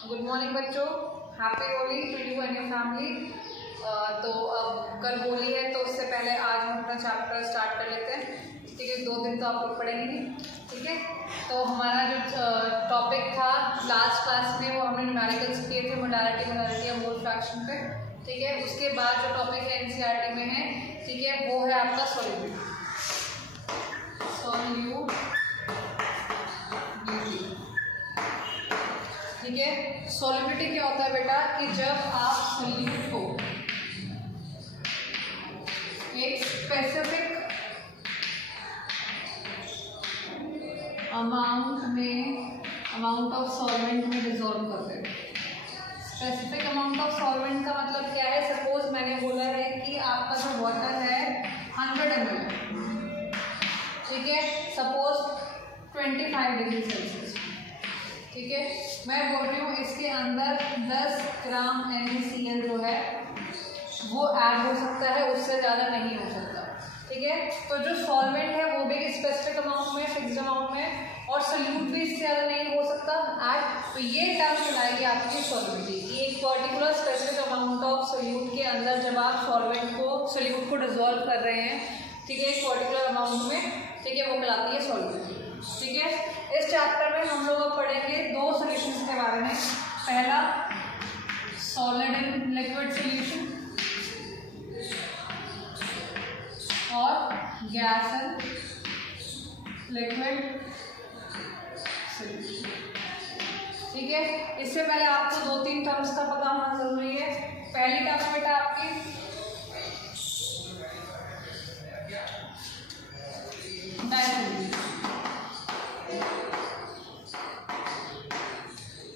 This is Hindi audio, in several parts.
गुड मॉर्निंग बच्चों, happy Holi to you and your family. तो अब कल होली है, तो उससे पहले आज हम अपना चैप्टर स्टार्ट कर लेते हैं। ठीक है, 2 दिन तो आप लोग पढ़ेंगे नहीं। ठीक है, तो हमारा जो टॉपिक था लास्ट क्लास में वो हमने न्यूमेरिकल्स किए थे, मोडालिटी या मोल फ्रैक्शन पे। ठीक है, उसके बाद जो टॉपिक है एनसीईआरटी में है, ठीक है, वो है आपका सॉल्यूबिलिटी। ठीक है, सॉल्युबिलिटी क्या होता है बेटा कि जब आप सॉल्यूट को एक स्पेसिफिक अमाउंट ऑफ सॉल्वेंट में डिसॉल्व करते हैं। स्पेसिफिक अमाउंट ऑफ सॉल्वेंट का मतलब क्या है? सपोज मैंने बोला है कि आपका जो वाटर है 100 ml, ठीक है, सपोज 25 डिग्री सेल्सियस। ठीक है, मैं बोल रही हूँ इसके अंदर 10 ग्राम NaCl जो है वो ऐड हो सकता है, उससे ज़्यादा नहीं हो सकता। ठीक है, तो जो सॉल्वेंट है वो भी स्पेसिफिक अमाउंट में, फिक्स्ड अमाउंट में, और सॉल्यूट भी इससे ज़्यादा नहीं हो सकता ऐड। तो ये टर्म बनाएगी आपकी सॉल्युबिलिटी कि एक particular specific amount of solute के अंदर जब आप सॉल्यूट को डिसॉल्व कर रहे हैं, ठीक है, एक पर्टिकुलर अमाउंट में, ठीक है, वो कहलाती है सॉल्युबिलिटी। ठीक है, इस चैप्टर में हम लोग अब पढ़ेंगे 2 सॉल्यूशंस के बारे में। पहला सॉलिड इन लिक्विड सॉल्यूशन और गैस इन लिक्विड सॉल्यूशन। ठीक है, इससे पहले आपको 2-3 टर्म्स का पता होना जरूरी है। पहली टर्म बेटा आपकी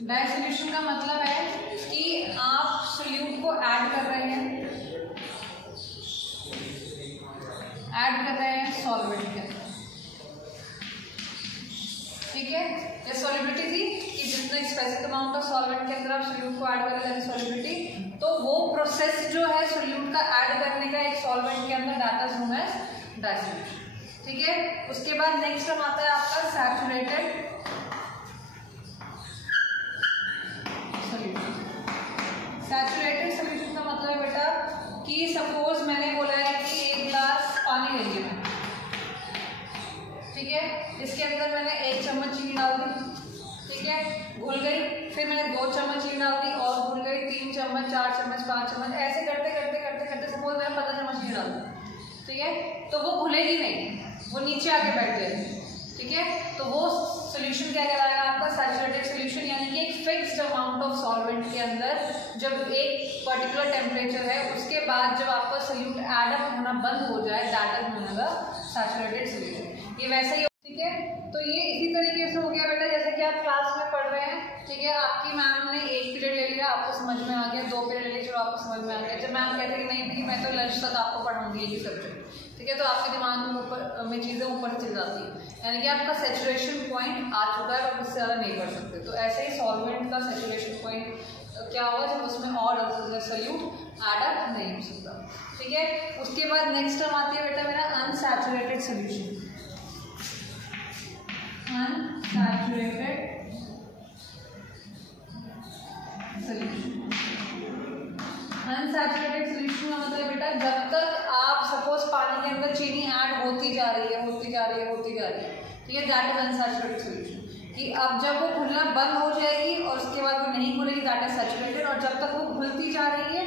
डाइसोल्यूशन का मतलब है कि आप सॉल्यूट को ऐड कर रहे हैं सॉल्वेंट के अंदर। ठीक है, ये सॉल्युबिलिटी थी कि जितना स्पेसिफिक अमाउंट ऑफ सॉल्वेंट के अंदर आप सॉल्यूट को ऐड कर रहे हैं सॉल्युबिलिटी। तो वो प्रोसेस जो है सॉल्यूट का ऐड करने का एक सॉल्वेंट के अंदर, दैट इज नोन एज डाइसोल्यूशन। ठीक है, उसके बाद नेक्स्ट टर्म आता है आपका सैचुरेटेड सॉल्यूशन। सैचुरेटेड सॉल्यूशन का मतलब है बेटा कि सपोज मैंने बोला है कि 1 गिलास पानी ले लिया, ठीक है, इसके अंदर मैंने 1 चम्मच चीनी डाल दी, ठीक है, घुल गई, फिर मैंने 2 चम्मच चीनी डाल दी और घुल गई, 3 चम्मच, 4 चम्मच, 5 चम्मच, ऐसे करते करते करते करते सपोज मैंने 15 चम्मच चीनी डाल दी। ठीक है, तो वो घुलेगी नहीं, वो नीचे आके बैठ जाएगी। ठीक है, तो वो सॉल्यूशन क्या कहलाएगा आपका? सैचुरेटेड सॉल्यूशन, यानी कि एक फिक्स्ड अमाउंट ऑफ सॉल्वेंट के अंदर जब एक पर्टिकुलर टेम्परेचर है, उसके बाद जब आपका सॉल्यूट एड अप होना बंद हो जाए, that is known as saturated solution. ये वैसे ही, ठीक है, तो ये इसी तरीके से हो गया बेटा जैसे कि आप क्लास में पढ़ रहे हैं। ठीक है, आपकी मैम ने 1 पीरियड ले लिया, आपको समझ में आ गया, 2 पीरियड ले लिया, चलो आपको समझ में आ गया। जब मैम कहते हैं कि नहीं भी मैं तो लंच तक आपको पढ़ाऊंगी ये सब्जेक्ट, ठीक है, तो आपके दिमाग में ऊपर में चीज़ें ऊपर चल जाती है, यानी कि आपका सैचुरेशन पॉइंट आ चुका है और उससे ज़्यादा नहीं पढ़ सकते। तो ऐसे ही सॉल्वेंट का सैचुरेशन पॉइंट क्या होगा जब उसमें और सॉल्यूट ऐड अप नहीं हो सकता। ठीक है, उसके बाद नेक्स्ट टर्म आती है बेटा मेरा unsaturated solution. Unsaturated solution, unsaturated solution का मतलब बेटा जब तक आप सपोज पानी के अंदर चीनी ऐड होती जा रही है, ठीक है, दैट इज अनसैचुरेटेड सॉल्यूशन। कि अब जब वो घुलना बंद हो जाएगी और उसके बाद वो नहीं घुलेगी, दैट इज सैचुरेटेड, और जब तक वो घुलती जा रही है,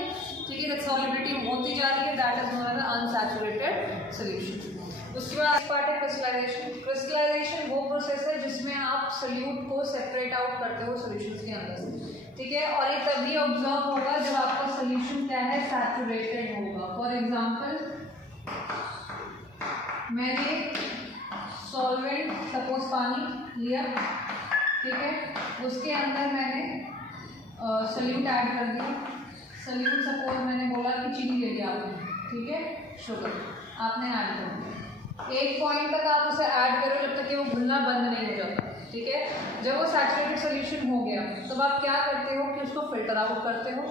ठीक है, सॉल्युबिलिटी होती जा रही है, that is known as unsaturated solution. उसके बाद पार्ट है क्रिस्टलाइजेशन। क्रिस्टलाइजेशन वो प्रोसेस है जिसमें आप सॉल्यूट को सेपरेट आउट करते हो सॉल्यूशंस के अंदर से। ठीक है, और ये तभी ऑब्जर्व होगा जब आपका सॉल्यूशन क्या है? सैचुरेटेड होगा। फॉर एग्जांपल मैंने सॉल्वेंट सपोज पानी लिया, ठीक है, उसके अंदर मैंने सॉल्यूट ऐड कर दिया। सॉल्यूट सपोज मैंने बोला कि चीनी ले लिया आपने, ठीक है, शुगर आपने ऐड कर दिया। एक पॉइंट तक आप उसे ऐड करो जब तक कि वो घुलना बंद नहीं हो जाता। ठीक है, जब वो सैचुरेटेड सॉल्यूशन हो गया तब आप क्या करते हो कि उसको फिल्टर आउट करते हो।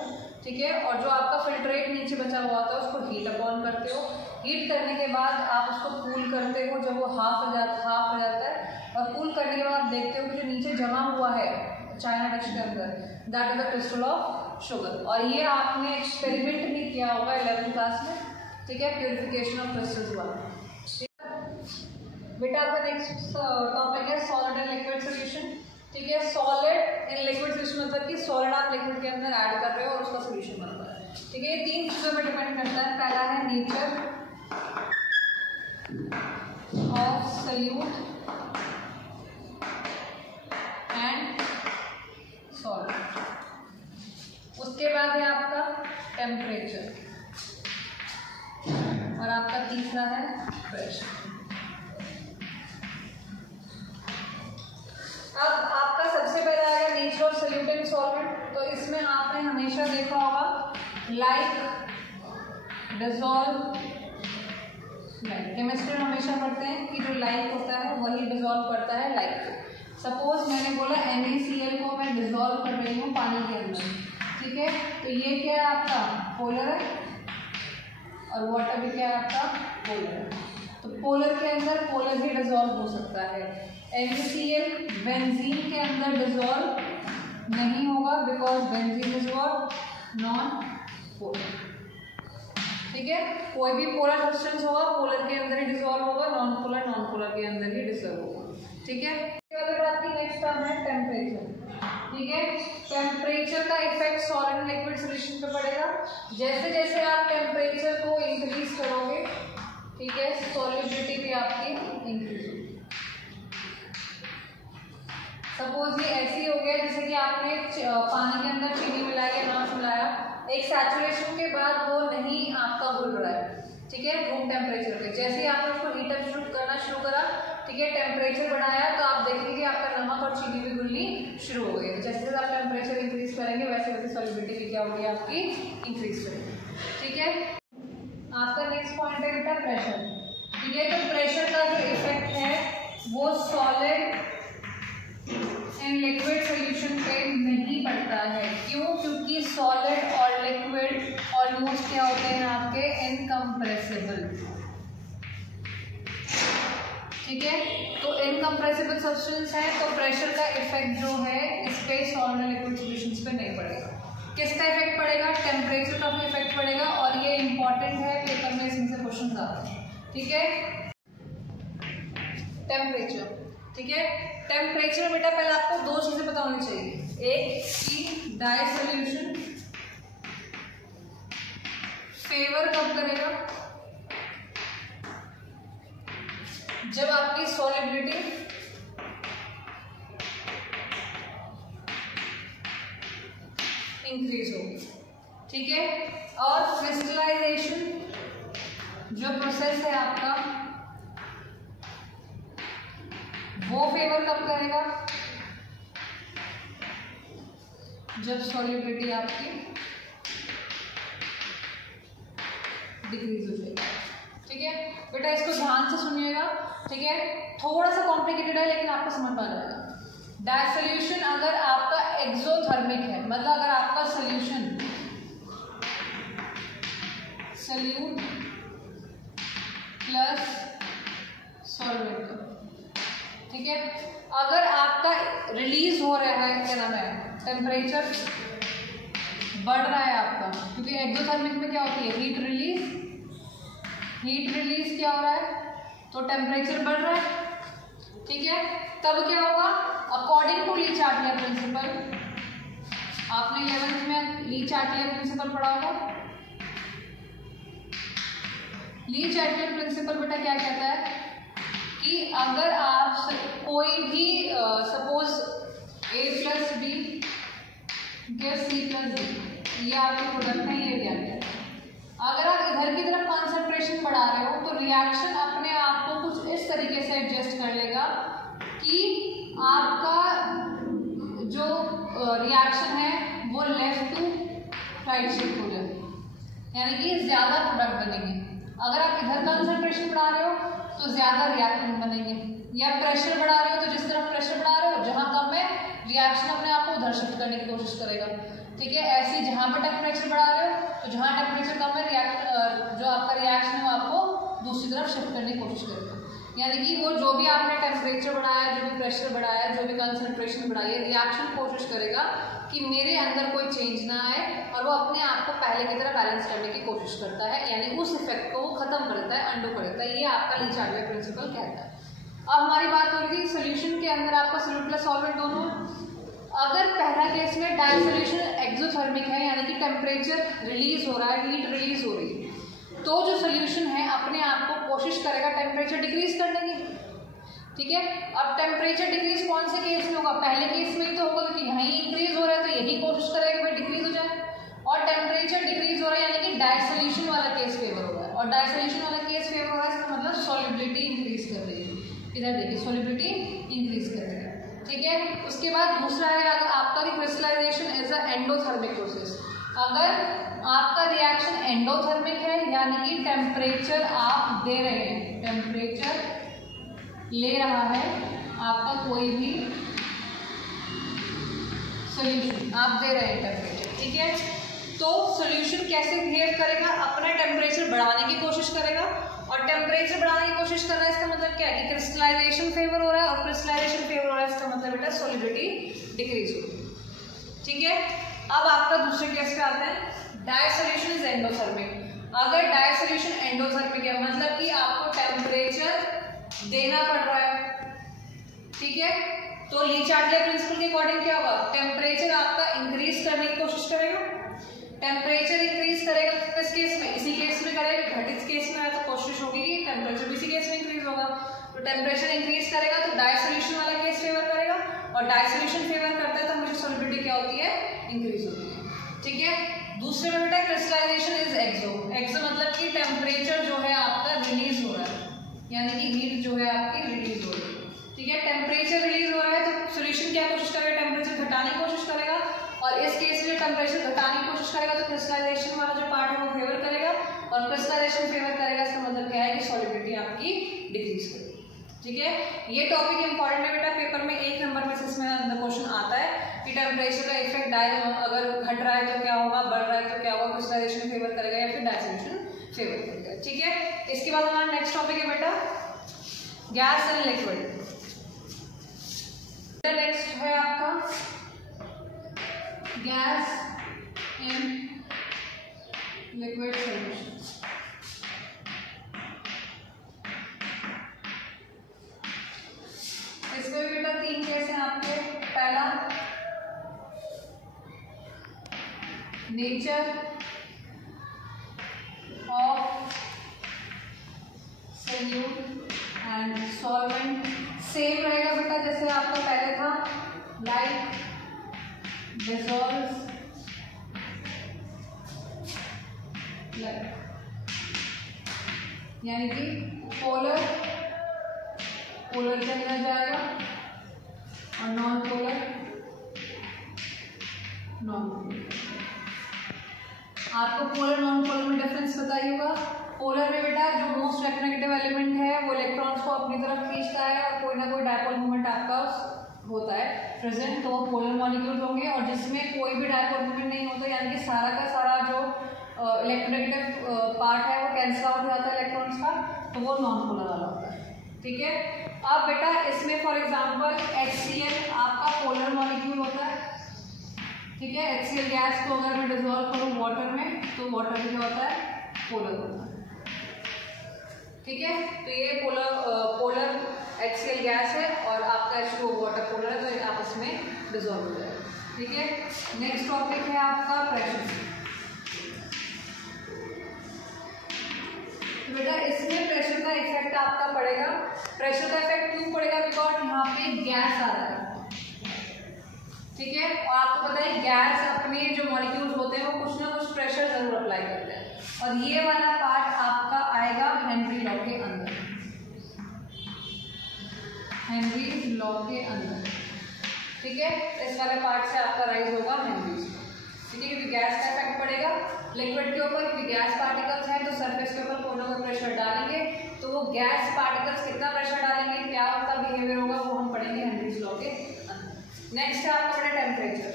ठीक है, और जो आपका फिल्ट्रेट नीचे बचा हुआ होता है उसको हीट अपॉन करते हो। हीट करने के बाद आप उसको कूल करते हो, जब वो हाफ हो जाता है, और कूल करने के बाद आप देखते हो कि जो नीचे जमा हुआ है चाइना डस्ट के अंदर, that is the crystal of sugar. और ये आपने एक्सपेरिमेंट भी किया होगा 11th क्लास में, ठीक है, प्यूरिफिकेशन ऑफ क्रिस्टल्स वाला। बेटा आपका नेक्स्ट टॉपिक है सॉलिड एंड लिक्विड सोल्यूशन, ठीक है। सॉलिड इन लिक्विड सोल्यूशन मतलब कि सॉलिड आप लिक्विड के अंदर ऐड कर रहे हो और उसका सोल्यूशन बन रहा है, ठीक है। ये 3 चीज़ों पर डिपेंड करता है। पहला है nature of solute and salt, उसके बाद है आपका टेम्परेचर, और आपका तीसरा है प्रेशर। अब आपका सबसे पहले आएगा nature of solute and solvent. तो इसमें आपने हमेशा देखा होगा लाइक डिसॉल्व लाइक। केमिस्ट्री में हमेशा पढ़ते हैं कि जो लाइक होता है वही डिसॉल्व करता है लाइक को। सपोज मैंने बोला NaCl को मैं डिसॉल्व कर रही हूँ पानी के अंदर, ठीक है। तो ये क्या है आपका पोलर है, और वाटर भी क्या है आपका पोलर है। तो पोलर के अंदर पोलर भी डिसॉल्व हो सकता है। NaCl बेंजीन के अंदर डिसॉल्व नहीं होगा because benzene is what non polar, ठीक है। कोई भी पोलर सब्सटेंस होगा पोलर के अंदर ही डिसॉल्व होगा, नॉन पोलर के अंदर ही डिसॉल्व होगा, ठीक है। इसके बाद आपकी नेक्स्ट टर्म है टेम्परेचर, ठीक है। टेम्परेचर का effect solid and liquid solution पे पड़ेगा। जैसे जैसे आप टेम्परेचर को इंक्रीज करोगे, ठीक है, सॉल्युबिलिटी भी आपकी इंक्रीज होगी। सपोज ये ऐसी हो गया जैसे कि आपने पानी के अंदर चीनी मिलाई या नमक मिलाया, एक सैचुरेशन के बाद वो नहीं आपका घुल रहा है, ठीक है, रूम टेम्परेचर पे। जैसे ही आपने उसको हीट अप करना शुरू करा, ठीक है, टेम्परेचर बढ़ाया, तो आप देखेंगे कि आपका नमक और चीनी भी घुलनी शुरू हो गई। जैसे जैसे आप टेम्परेचर इंक्रीज करेंगे वैसे वैसे सॉल्युबिलिटी भी क्या होगी आपकी इंक्रीज करेगी, ठीक है। आपका नेक्स्ट पॉइंट है बेटा प्रेशर, ठीक है। तो प्रेशर का जो इफेक्ट है वो सॉलिड एंड लिक्विड सॉल्यूशन पे नहीं पड़ता है। क्यों? क्योंकि सॉलिड और लिक्विड ऑलमोस्ट क्या होते हैं आपके इनकम्प्रेसिबल, ठीक है। तो इनकम्प्रेसिबल सब्सटेंस है, तो प्रेशर का इफेक्ट जो है इस पे सॉलिड एंड लिक्विड सॉल्यूशंस पे नहीं पड़ेगा। किसका इफेक्ट पड़ेगा? टेम्परेचर का भी इफेक्ट पड़ेगा, और ये इंपॉर्टेंट है, पेपर में इसमें से क्वेश्चन आते हैं, ठीक है। टेम्परेचर, ठीक है। टेम्परेचर बेटा पहले आपको 2 चीजें पता होनी चाहिए। एक कि डाई सॉल्यूशन फेवर कब करेगा? जब आपकी सॉलिबिलिटी इंक्रीज होगी, ठीक है। और क्रिस्टलाइजेशन जो प्रोसेस है आपका वो फेवर कब करेगा? जब सॉल्युबिलिटी आपकी डिक्रीज हो जाएगी, ठीक है। बेटा इसको ध्यान से सुनिएगा, ठीक है। थोड़ा सा कॉम्प्लिकेटेड है लेकिन आपको समझ में आ जाएगा। डाई सॉल्यूशन अगर आपका एक्सोथर्मिक है, मतलब अगर आपका सॉल्यूशन सॉल्यूट प्लस सॉल्वेंट, ठीक है। अगर आपका रिलीज हो रहा है, क्या नाम है, टेम्परेचर बढ़ रहा है आपका, क्योंकि एक्सोथर्मिक में क्या होती है हीट रिलीज क्या हो रहा है, तो टेम्परेचर बढ़ रहा है, ठीक है। तब क्या होगा? अकॉर्डिंग टू ली चार्टियर प्रिंसिपल, आपने 11th में ली चार्टियर प्रिंसिपल पढ़ा होगा। ली चार्टियर प्रिंसिपल बेटा क्या कहता है कि अगर आप कोई भी suppose A plus B C plus D, ये आपके प्रोडक्ट है, ये रिएक्ट है। अगर आप इधर की तरफ कॉन्सेंट्रेशन बढ़ा रहे हो तो रिएक्शन अपने आप को कुछ इस तरीके से एडजस्ट कर लेगा कि आपका जो रिएक्शन है वो लेफ्ट टू राइट शिफ्ट हो जाए, यानी कि ज़्यादा प्रोडक्ट बनेंगे। अगर आप इधर कॉन्सेंट्रेशन बढ़ा रहे हो तो ज़्यादा रिएक्टेंट बनेंगे, या प्रेशर बढ़ा रहे हो तो जिस तरफ प्रेशर बढ़ा रहे हो जहाँ कम है रिएक्शन अपने आप को उधर शिफ्ट करने की कोशिश करेगा, ठीक है। ऐसे जहाँ पर टेम्परेचर बढ़ा रहे हो तो जहाँ टेम्परेचर कम है जो आपका रिएक्शन है वो आपको दूसरी तरफ शिफ्ट करने की कोशिश करेगा, यानी कि वो जो भी आपने टेम्परेचर बढ़ाया, जो भी प्रेशर बढ़ाया, जो भी कंसंट्रेशन बढ़ाई है, रिएक्शन कोशिश करेगा कि मेरे अंदर कोई चेंज ना आए और वो अपने आप को पहले की तरह बैलेंस करने की कोशिश करता है, यानी उस इफेक्ट को वो खत्म कर देता है, अंडो कर देता है। ये आपका ली चार्टले प्रिंसिपल कहता है। अब हमारी बात हो रही थी सोल्यूशन के अंदर आपका सोल्यूट प्लस सॉल्वेंट दोनों। अगर पहला केस में डाई सोल्यूशन एक्सोथर्मिक है, यानी कि टेम्परेचर रिलीज हो रहा है, हीट रिलीज हो रही है, तो जो सोल्यूशन है अपने आप को कोशिश करेगा टेम्परेचर डिक्रीज करने की। ठीक है, अब टेम्परेचर डिक्रीज कौन से केस में होगा? पहले केस में ही तो होगा, क्योंकि यहाँ ही इंक्रीज हो रहा है तो यही कोशिश करेगा कि भाई डिक्रीज हो जाए। और टेम्परेचर डिक्रीज हो रहा है यानी कि डाई सोल्यूशन वाला केस फेवर हो रहा है, और डाई सोल्यूशन वाला केस फेवर हो रहा है, इसका मतलब सॉल्युबिलिटी इंक्रीज कर रही है। इधर देखिए सॉल्युबिलिटी इंक्रीज कर रही है। ठीक है, उसके बाद दूसरा है आपका crystallization as a endothermic process. अगर आपका रिएक्शन एंडोथर्मिक है यानी कि टेम्परेचर आप दे रहे हैं, टेम्परेचर ले रहा है आपका कोई भी सॉल्यूशन, आप दे रहे हैं टेम्परेचर। ठीक है, तो सॉल्यूशन कैसे बिहेव करेगा? अपना टेम्परेचर बढ़ाने की कोशिश करेगा, और टेम्परेचर बढ़ाने की कोशिश कर रहा है इसका मतलब क्या है कि क्रिस्टलाइजेशन फेवर हो रहा है, और क्रिस्टलाइजेशन फेवर हो रहा है इसका मतलब बेटा सॉल्युबिलिटी डिक्रीज हो रही है। ठीक है, अब आपका दूसरे केस पे आते हैं। Dissolution is endothermic. अगर डाई सोल्यूशन एंडोथर्मिक है मतलब कि आपको टेम्परेचर देना पड़ रहा है। ठीक है, तो ली चार्टले प्रिंसिपल के अकॉर्डिंग क्या होगा? टेम्परेचर आपका इंक्रीज करने की कोशिश करेगा, टेम्परेचर इंक्रीज करेगा किस केस में? इसी केस में करेगा। घटित केस में तो कोशिश होगी कि टेम्परेचर भी इसी केस में इंक्रीज होगा, तो टेम्परेचर इंक्रीज करेगा तो डाई सोल्यूशन वाला केस फेवर करेगा, और डाई सोल्यूशन फेवर करता है तो मुझे सॉल्युबिलिटी क्या होती है? इंक्रीज होती है। ठीक है, दूसरे में बेटा क्रिस्टलाइजेशन इज एक्सो। एक्सो मतलब कि टेम्परेचर जो है आपका रिलीज हो रहा है, यानी कि हीट जो है आपकी रिलीज हो रही है। ठीक है, टेम्परेचर रिलीज हो रहा है तो सोल्यूशन क्या कोशिश करेगा? टेम्परेचर घटाने की कोशिश करेगा, और इस केस में टेम्परेचर घटाने की कोशिश करेगा तो क्रिस्टलाइजेशन वाला जो पार्ट है वो फेवर करेगा, और क्रिस्टलाइजेशन फेवर करेगा इसका मतलब क्या है कि सॉल्युबिलिटी आपकी डिक्रीज करेगी। ठीक है, ये टॉपिक इंपॉर्टेंट है बेटा, पेपर में 1 नंबर में से इसमें अंदर क्वेश्चन आता है कि टेम्परेचर का इफेक्ट डाई अगर घट रहा है तो क्या होगा, बढ़ रहा है तो क्या होगा, क्रिस्टलाइजेशन फेवर करेगा या फिर डाई सोल्यूशन फेवर करेगा। ठीक है, इसके बाद हमारा नेक्स्ट टॉपिक है बेटा गैस एंड लिक्विड। नेक्स्ट है आपका गैस एंड लिक्विड सॉल्यूशन। इसमें बेटा 3 केस हैं आपके। पहला nature of solute and solvent same रहेगा बेटा जैसे आपका पहले था, लाइक डिसॉल्व यानी कि पोलर पोलर चला जाएगा और नॉन पोलर नॉन पोलर। आपको पोलर नॉन पोलर में डिफरेंस बताइए होगा। पोलर में बेटा जो मोस्ट इलेक्ट्रोनेगेटिव एलिमेंट है वो इलेक्ट्रॉन्स को अपनी तरफ खींचता है और कोई ना कोई डायपोल मूवमेंट आपका होता है प्रेजेंट, तो वो पोलर मॉलिक्यूल्स होंगे। और जिसमें कोई भी डायपोल मूवमेंट नहीं होता यानी कि सारा का सारा जो इलेक्ट्रोनेगेटिव पार्ट है वो कैंसिल आउट हो जाता है इलेक्ट्रॉन्स का, तो वो नॉन पोलर वाला होता है। ठीक है, अब बेटा इसमें फॉर एग्जांपल HCl आपका पोलर मॉलिक्यूल होता है। ठीक है, HCl गैस को अगर मैं डिसॉल्व करूँ वाटर में तो वाटर में क्या होता है, पोलर होता है। ठीक है, तो ये पोलर HCl गैस है और आपका H2O वाटर पोलर है, तो आपस में डिसॉल्व हो जाएगा। ठीक है, नेक्स्ट टॉपिक है आपका प्रेशर। बेटा इसमें प्रेशर का इफेक्ट आपका पड़ेगा। प्रेशर का इफेक्ट क्यों पड़ेगा? बिकॉज यहाँ पे गैस आ रहा है। ठीक है, और आपको पता है गैस अपने जो मॉलिक्यूल्स होते हैं वो कुछ ना कुछ प्रेशर जरूर अप्लाई करते हैं, और ये वाला पार्ट आपका आएगा हेनरी लॉ के अंदर। हेनरी लॉ के अंदर ठीक है, इस वाले पार्ट से आपका राइज होगा हेनरी। ठीक है, क्योंकि गैस का इफेक्ट पड़ेगा लिक्विड के ऊपर, क्योंकि गैस पार्टिकल्स हैं तो सरफेस के ऊपर कोई ना कोई प्रेशर डालेंगे, तो वो गैस पार्टिकल्स कितना प्रेशर डालेंगे, क्या उनका बिहेवियर होगा, वो हम पढ़ेंगे हेनरीज लॉ के अंदर। नेक्स्ट है आपका बेटा टेम्परेचर।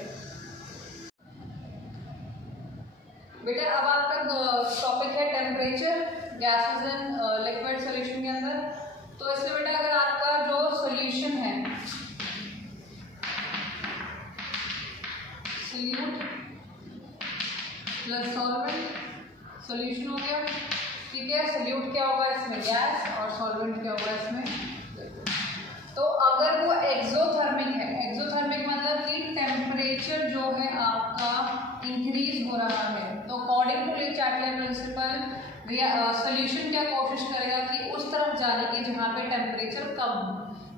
बेटा अब आपका टॉपिक है temperature gases and liquid solution के अंदर। तो इसमें बेटा अगर आपका जो सोल्यूशन है, सोल्यूट प्लस सॉल्वेंट, सोल्यूशन हो गया, ठीक है। सोल्यूट क्या होगा इसमें, गैस, और सॉल्वेंट क्या होगा इसमें। तो अगर वो एक्सोथर्मिक है, एक्सोथर्मिक मतलब कि टेम्परेचर जो है आपका इंक्रीज हो रहा है, तो अकॉर्डिंग टू ले-चैटले प्रिंसिपल सोल्यूशन क्या कोशिश करेगा कि उस तरफ जाने की जहाँ पे टेम्परेचर कम हो,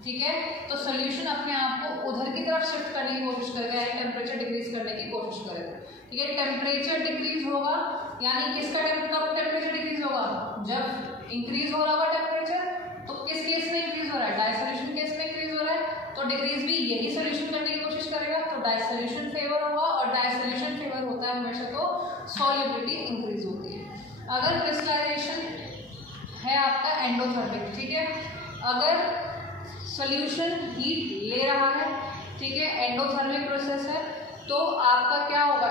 ठीक है। तो सोल्यूशन अपने आप को उधर की तरफ शिफ्ट करने की कोशिश करेगा, यानी टेम्परेचर डिक्रीज करने की कोशिश करेगा, ठीक है। टेम्परेचर डिक्रीज होगा, यानी किसका कब टेम्परेचर डिक्रीज होगा, जब इंक्रीज हो रहा होगा टेम्परेचर। तो किस केस में इंक्रीज हो रहा है, डाइसोल्यूशन केस में इंक्रीज हो रहा है, तो डिक्रीज भी यही सोल्यूशन करने की कोशिश करेगा, तो डाइसोल्यूशन फेवर होगा, और डाइसोल्यूशन फेवर होता है हमेशा तो सॉल्युबिलिटी इंक्रीज होती है। अगर क्रिस्टलाइजेशन है आपका एंडोथर्मिक, ठीक है, अगर सोल्यूशन हीट ले रहा है, ठीक है, एंडोथर्मिक प्रोसेस है, तो आपका क्या होगा,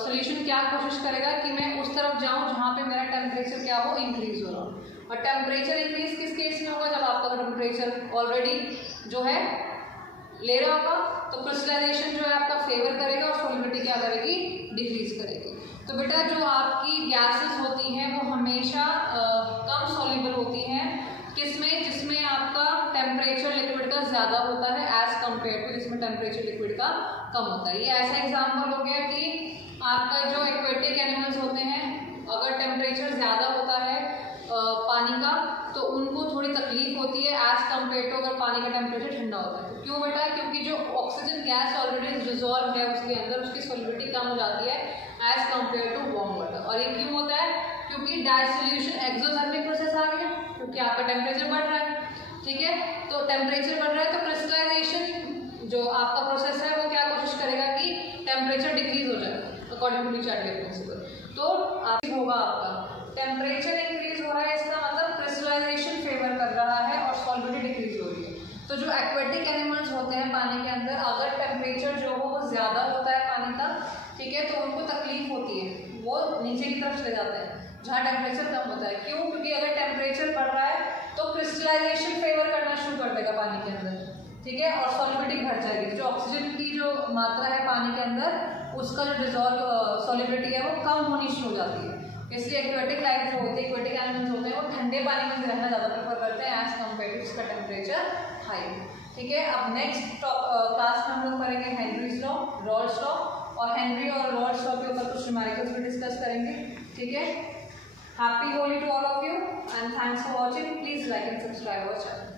सोल्यूशन क्या कोशिश करेगा कि मैं उस तरफ जाऊं जहां पे मेरा टेम्परेचर क्या हो, इंक्रीज हो रहा हो। और टेम्परेचर इंक्रीज किस केस में होगा, जब आपका टेम्परेचर ऑलरेडी जो है ले रहा होगा, तो क्रिस्टलाइजेशन जो है आपका फेवर करेगा और सॉल्युबिलिटी क्या करेगी, डिक्रीज करेगी। तो बेटा जो आपकी गैसेस होती हैं वो हमेशा कम सॉल्युबल होती हैं, किसमें, जिसमें आपका टेम्परेचर लिक्विड का ज़्यादा होता है एज कम्पेयर टू जिसमें टेम्परेचर लिक्विड का कम होता है। ये ऐसा एग्जाम्पल हो गया कि आपका जो एक्वेटिक एनिमल्स होते हैं, अगर टेम्परेचर ज़्यादा होता है पानी का, तो उनको थोड़ी तकलीफ होती है एज कम्पेयर टू अगर पानी का टेम्परेचर ठंडा होता है। तो क्यों बेटा, क्योंकि जो ऑक्सीजन गैस ऑलरेडी डिसॉल्व है उसके अंदर, उसकी सॉल्युबिलिटी कम हो जाती है as compare to warm water. और ये क्यों होता है, क्योंकि डाइसोल्यूशन एक्सोथर्मिक प्रोसेस आ गया, क्योंकि आपका टेम्परेचर बढ़ रहा है, ठीक है। तो टेम्परेचर बढ़ रहा है, तो क्रिस्टलाइजेशन जो आपका प्रोसेस है वो क्या कोशिश करेगा कि टेम्परेचर डिक्रीज हो जाए अकॉर्डिंग टू ले-चैटले प्रिंसिपल। तो आप होगा आपका टेम्परेचर इंक्रीज हो रहा है, इसका मतलब क्रिस्टलाइजेशन फेवर कर रहा है और सॉल्युबिलिटी डिक्रीज हो रही है। तो जो एक्वेटिक एनिमल्स होते हैं पानी के अंदर, अगर टेम्परेचर जो हो वो ज़्यादा होता है पानी का, ठीक है, तो उनको तकलीफ होती है, वो नीचे की तरफ चले जाते हैं जहाँ टेम्परेचर कम होता है। क्यों, क्योंकि अगर टेम्परेचर बढ़ रहा है तो क्रिस्टलाइजेशन फेवर करना शुरू कर देगा पानी के अंदर, ठीक है, और सॉल्युबिलिटी घट जाएगी। जो ऑक्सीजन की जो मात्रा है पानी के अंदर, उसका जो डिसॉल्व सॉल्युबिलिटी है वो कम होनी शुरू हो जाती है। इसलिए एक्वेटिक लाइफ जो होती है, एक्वेटिक एनिमल्स होते हैं, वो ठंडे पानी में रहना ज़्यादा प्रेफर करते हैं एज कम्पेयर टू इसका टेम्परेचर हाई, ठीक है। अब नेक्स्ट क्लास में हम लोग करेंगे हेनरीज लॉ, रॉल्स लॉ, और हेनरी और रॉल्स लॉ के ऊपर कुछ न्यूमेरिकल्स भी डिस्कस करेंगे, ठीक है। Happy Holi to all of you and thanks for watching. Please like and subscribe our channel.